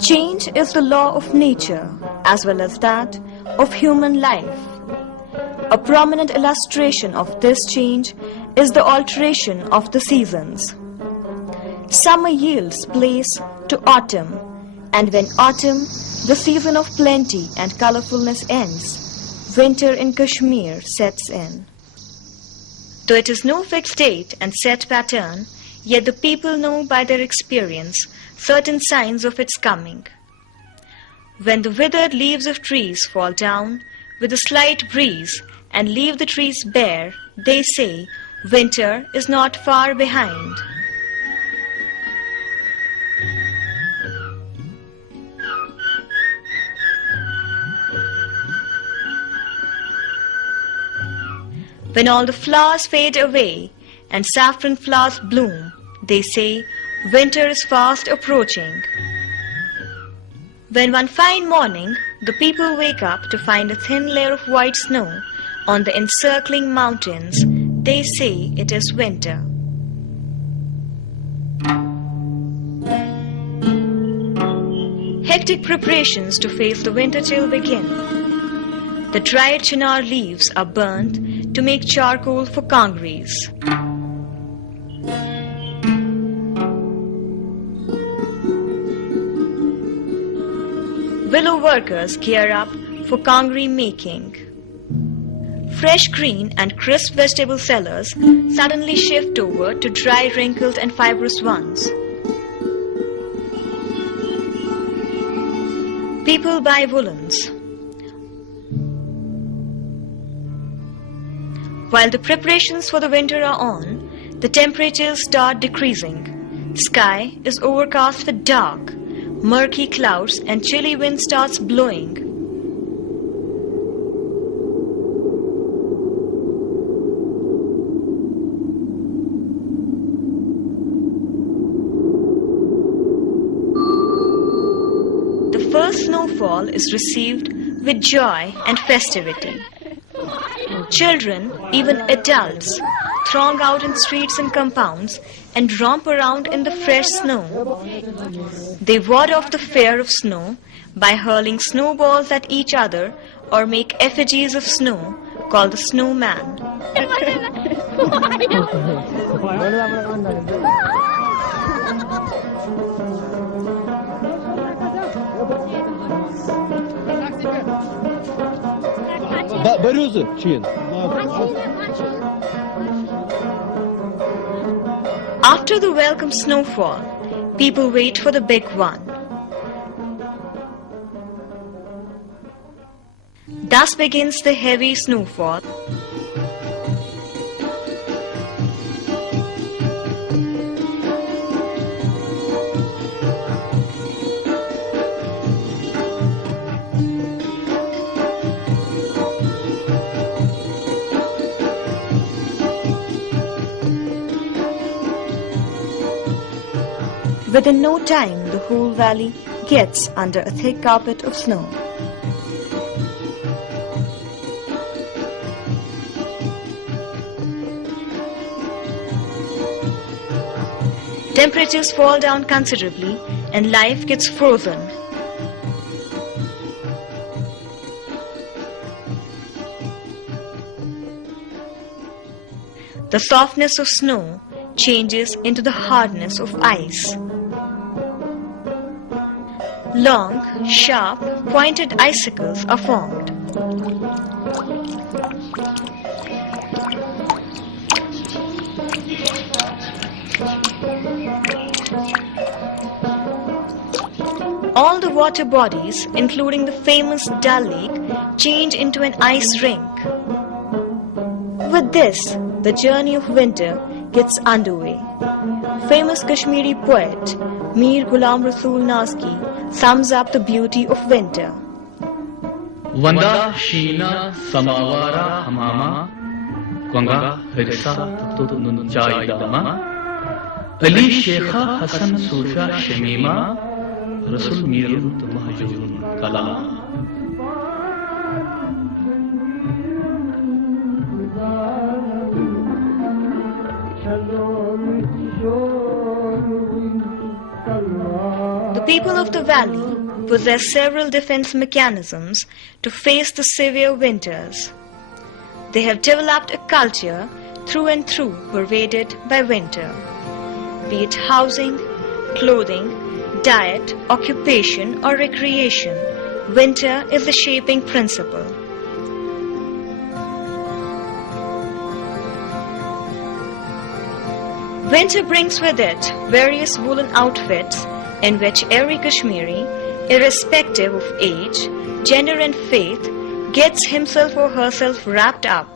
Change is the law of nature as well as that of human life. A prominent illustration of this change is the alteration of the seasons. Summer yields place to autumn, and when autumn, the season of plenty and colorfulness ends, winter in Kashmir sets in. Though it is no fixed date and set pattern, yet the people know by their experience certain signs of its coming. When the withered leaves of trees fall down with a slight breeze and leave the trees bare, they say winter is not far behind. When all the flowers fade away and saffron flowers bloom, they say winter is fast approaching. When one fine morning the people wake up to find a thin layer of white snow on the encircling mountains, they say it is winter. Hectic preparations to face the winter chill begin. The dried chinar leaves are burnt to make charcoal for kangris. Willow workers gear up for kangri making. Fresh green and crisp vegetable sellers suddenly shift over to dry, wrinkled and fibrous ones. People buy woolens. While the preparations for the winter are on, the temperatures start decreasing. Sky is overcast with dark, murky clouds and chilly wind starts blowing. The first snowfall is received with joy and festivity. Children, even adults, throng out in streets and compounds and romp around in the fresh snow. They ward off the fear of snow by hurling snowballs at each other or make effigies of snow called the snowman. After the welcome snowfall, people wait for the big one. Thus begins the heavy snowfall. Within no time, the whole valley gets under a thick carpet of snow. Temperatures fall down considerably and life gets frozen. The softness of snow changes into the hardness of ice. Long, sharp, pointed icicles are formed. All the water bodies, including the famous Dal Lake, change into an ice rink. With this, the journey of winter gets underway. Famous Kashmiri poet Mir Ghulam Rasool Nazki sums up the beauty of winter. Wanda Sheena Samawara Hamama Kwanga Hirsa Tutun Jaidama Ali Shekha Hasan Susha Shamima Rasul Mirun Mahjun Kala. The people of the valley possess several defense mechanisms to face the severe winters. They have developed a culture through and through pervaded by winter. Be it housing, clothing, diet, occupation or recreation, winter is the shaping principle. Winter brings with it various woolen outfits in which every Kashmiri, irrespective of age, gender and faith, gets himself or herself wrapped up.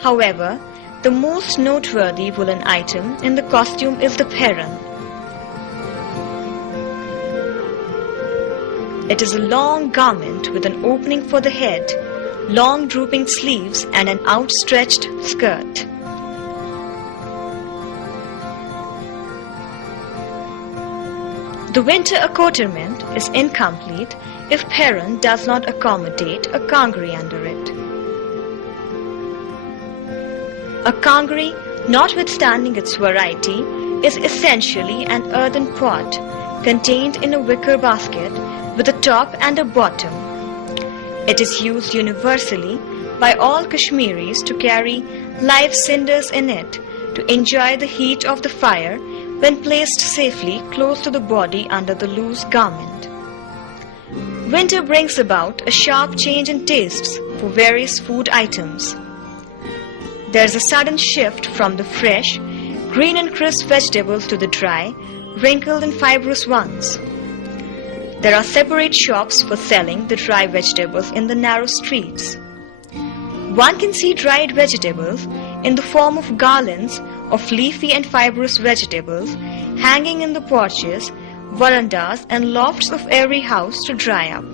However, the most noteworthy woolen item in the costume is the peran. It is a long garment with an opening for the head, long drooping sleeves and an outstretched skirt. The winter accoutrement is incomplete if peran does not accommodate a kangri under it. A kangri, notwithstanding its variety, is essentially an earthen pot contained in a wicker basket with a top and a bottom. It is used universally by all Kashmiris to carry live cinders in it to enjoy the heat of the fire when placed safely close to the body under the loose garment. Winter brings about a sharp change in tastes for various food items. There is a sudden shift from the fresh, green and crisp vegetables to the dry, wrinkled and fibrous ones. There are separate shops for selling the dry vegetables in the narrow streets. One can see dried vegetables in the form of garlands of leafy and fibrous vegetables hanging in the porches, verandas and lofts of every house to dry up.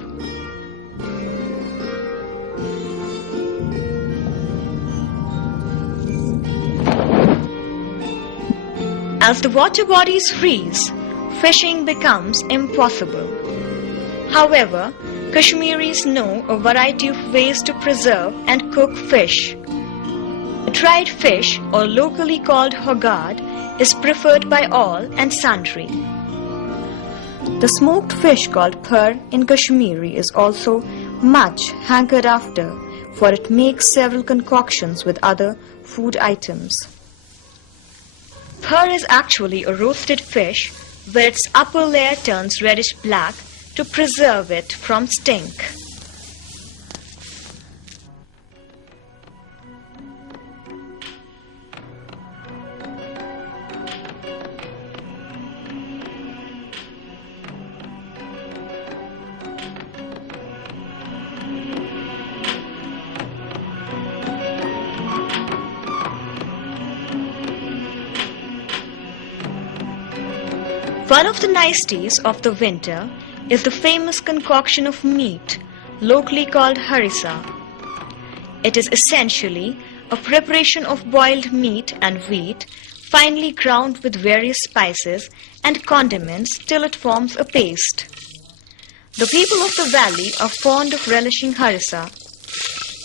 As the water bodies freeze, fishing becomes impossible. However, Kashmiris know a variety of ways to preserve and cook fish. Dried fish, or locally called hogad, is preferred by all and sundry. The smoked fish called phar in Kashmiri is also much hankered after, for it makes several concoctions with other food items. Phar is actually a roasted fish where its upper layer turns reddish black to preserve it from stink. One of the niceties of the winter is the famous concoction of meat, locally called harissa. It is essentially a preparation of boiled meat and wheat, finely ground with various spices and condiments till it forms a paste. The people of the valley are fond of relishing harissa.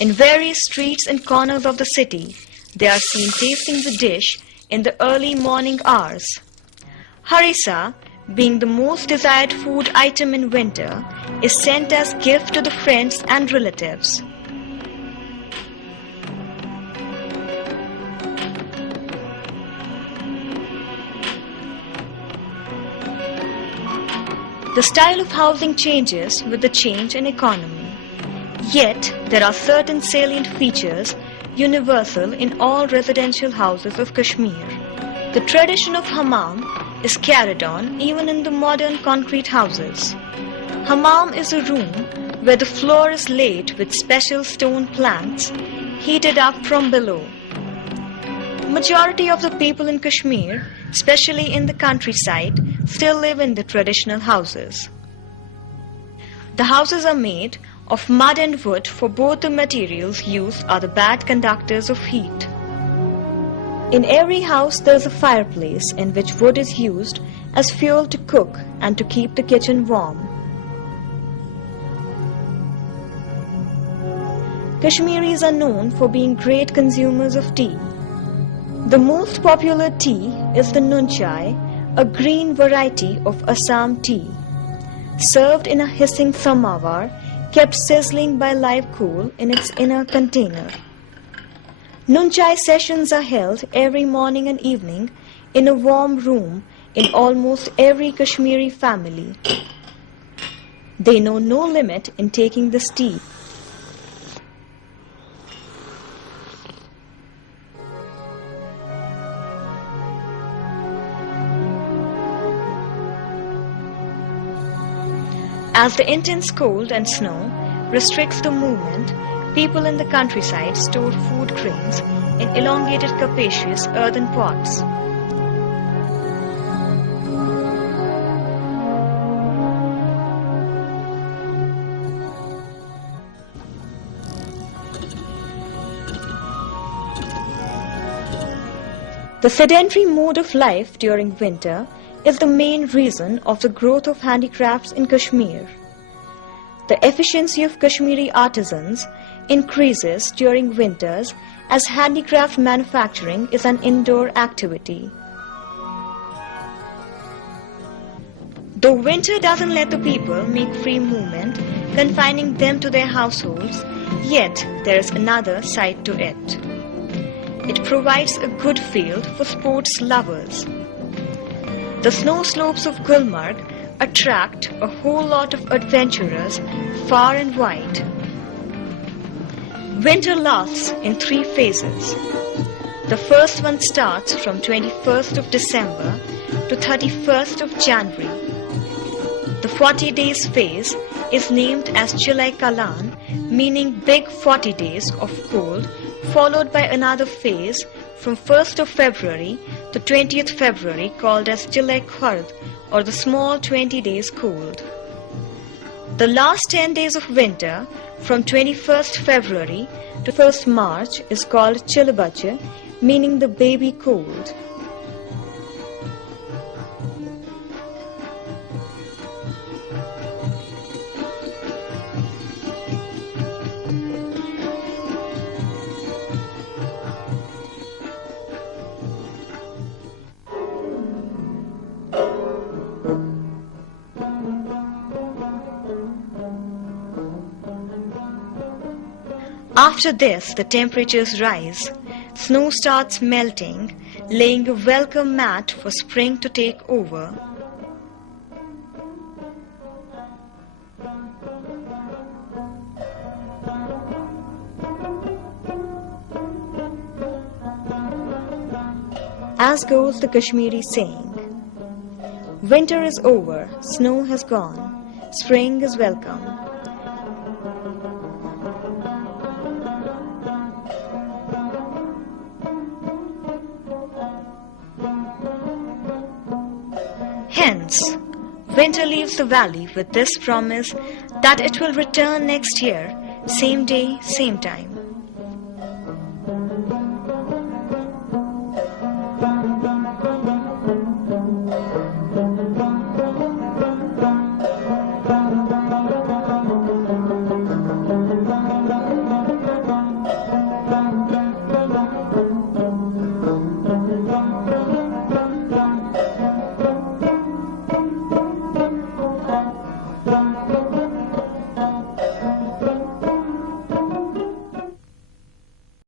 In various streets and corners of the city, they are seen tasting the dish in the early morning hours. Harissa, being the most desired food item in winter, is sent as gift to the friends and relatives. The style of housing changes with the change in economy. Yet, there are certain salient features universal in all residential houses of Kashmir. The tradition of hammam is carried on even in the modern concrete houses. Hammam is a room where the floor is laid with special stone planks heated up from below. Majority of the people in Kashmir, especially in the countryside, still live in the traditional houses. The houses are made of mud and wood, for both the materials used are the bad conductors of heat. In every house there is a fireplace in which wood is used as fuel to cook and to keep the kitchen warm. Kashmiris are known for being great consumers of tea. The most popular tea is the nun chai, a green variety of Assam tea. served in a hissing samovar, kept sizzling by live coal in its inner container. Noon chai sessions are held every morning and evening in a warm room in almost every Kashmiri family. They know no limit in taking this tea. As the intense cold and snow restricts the movement, people in the countryside store food grains in elongated capacious earthen pots. The sedentary mode of life during winter is the main reason of the growth of handicrafts in Kashmir. The efficiency of Kashmiri artisans increases during winters as handicraft manufacturing is an indoor activity. Though winter doesn't let the people make free movement, confining them to their households, yet there is another side to it. It provides a good field for sports lovers. The snow slopes of Gulmarg attract a whole lot of adventurers far and wide. Winter lasts in 3 phases. The first one starts from 21st of December to 31st of January. The 40 days phase is named as Chilai Kalan, meaning big 40 days of cold, followed by another phase from 1st of February to 20th February called as Chilai Khard, or the small 20 days cold. The last 10 days of winter from 21st February to 1st March is called Chilbache, meaning the baby cold. After this, the temperatures rise. Snow starts melting, laying a welcome mat for spring to take over. As goes the Kashmiri saying, winter is over, snow has gone, spring is welcome. Hence, winter leaves the valley with this promise that it will return next year, same day, same time.